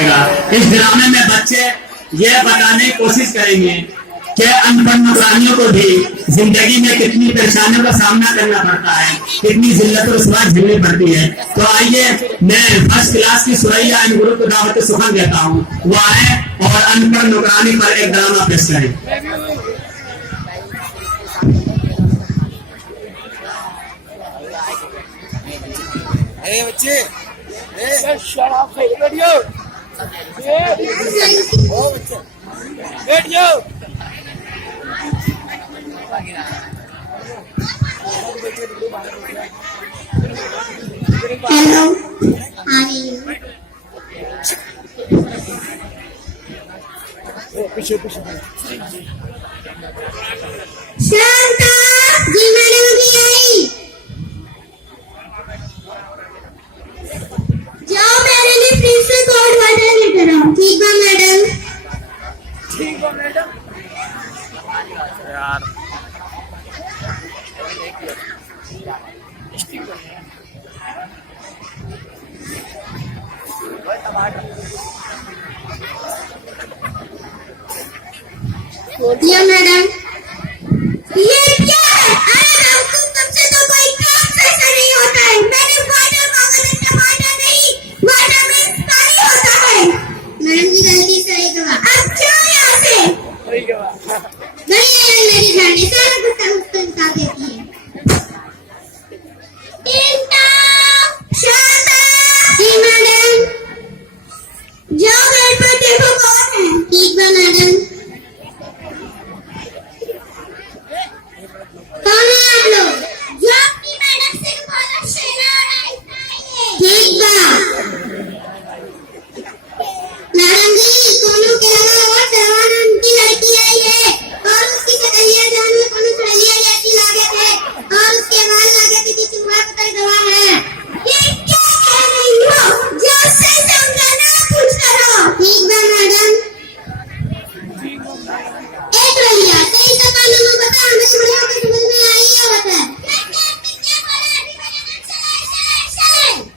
जाएगा। इस ड्रामे में बच्चे ये बताने की कोशिश करेंगे कि अनपढ़ नौकरानियों को भी जिंदगी में कितनी परेशानियों का सामना करना पड़ता है, कितनी जिल्लत और रुसवा झेलनी पड़ती है। तो आइए मैं फर्स्ट क्लास की सुरैया इन ग्रुप को दावत सुखन देता हूँ, वो आए और अनपढ़ नौकरानी पर एक ड्रामा पेश करें। बच्चे शराब बैठियो बैठियो। हेलो पीछे पीछे शांता जी मैडम भी आई। जाओ मेरे लिए प्रिंसिपल कोर्ट वाटर लेकर आओ। ठीक है मैडम। ठीक है मैडम। यार दिया मैडम। ये क्या है? अरे मैम तुमसे तो कोई काम ऐसा नहीं होता है। मैंने वाटर मांगा था, टमाटर नहीं, वाटर में पानी होता है। मैडम जी गलती सही कहा। अब जाओ यहाँ से। सही कहा। नहीं मेरी जाने सारा गुस्सा मुझको बता देती है। टिंटा शांता जी मैडम। जाओ घर पर देखो कौन है। ठीक है मैडम। कौन है आप लोग? जो अपनी मैडम से बोलो शेरा और आइसा है। ठीक है मैडम जी। सोनू के अलावा और जवान उनकी लड़की आई है और उसकी कतलिया जान में कोनो छलिया जैसी लागे थे और उसके बाल लागे थे कि चूहा पतर गवा है। ये क्या कह रही हो? जो से उनका नाम पूछ करो। ठीक है मैडम। एक रहिया सही से कानून में बता। हमें बड़ों के समझ में आई है बता।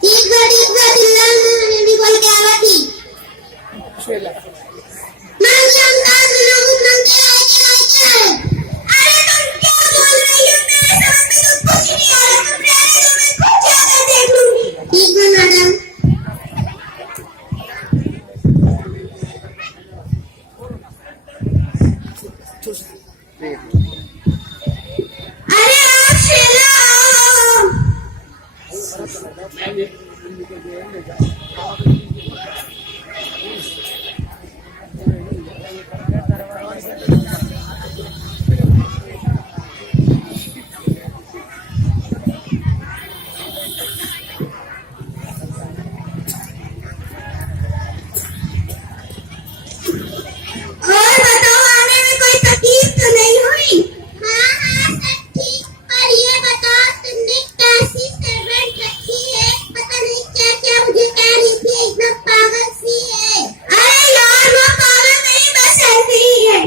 ठीक है दिल्ला मैंने भी बोल के आवा थी। मैम जी हम काज में मुख नंगे आए के। अरे तुम क्या बोल रही हो? मेरे समझ में तो कुछ नहीं आ रहा। तुम रहने दो, मैं खुद जाकर देख लूंगी। ठीक है मैडम। अरे आप शेरा आओ। और बताओ आने में कोई तकलीफ तो नहीं हुई? हाँ हाँ सब ठीक। और ये बताओ तुमने कैसी सर्वेंट रखी है? पता नहीं क्या क्या मुझे कह रही थी, एकदम पागल सी है। अरे यार वो पागल नहीं, बस ऐसे ही है।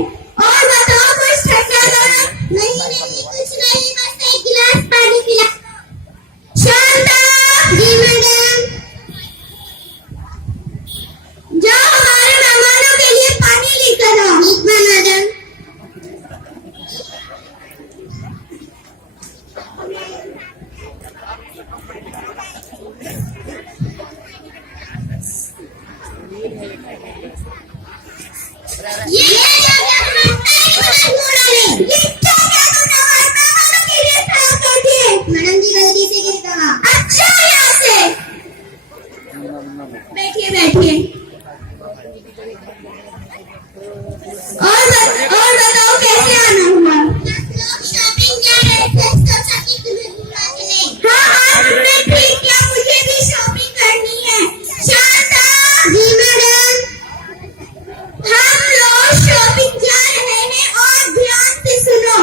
और बताओ कुछ ठंडा गरम? नहीं नहीं कुछ नहीं, बस एक गिलास पानी पिला। शांता जी मैडम। जाओ हमारे मेहमानों के लिए पानी लेकर आओ। ठीक है मैडम। ये क्या क्या मैडम जी गलती से गिर गया। अच्छा यहाँ से बैठिए बैठिए। और बताओ कैसे आना हुआ? शॉपिंग जा रहे थे, सोचा कि तुम्हें बुला के ले। हाँ हाँ तुमने ठीक किया, मुझे भी शॉपिंग करनी है। शांता जी मैडम। हम लोग शॉपिंग जा रहे हैं और ध्यान से सुनो।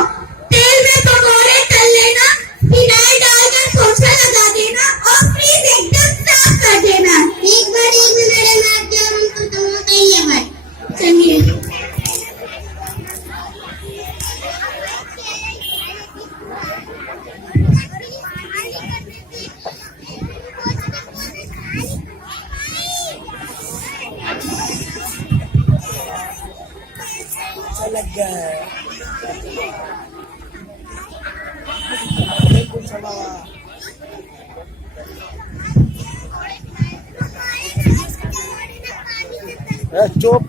तेल में पकौड़े तल लेना, फिनाइल डालकर पोछा लगा देना और फ्रिज एकदम साफ कर देना। एक बार मैडम आप जब हमको तो होता ही है भाई। चलिए चुप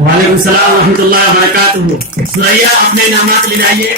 वालेकुम सलाम रहमतुल्लाहि व बरकातुहू। सुनैया अपने नामात ले जाइए।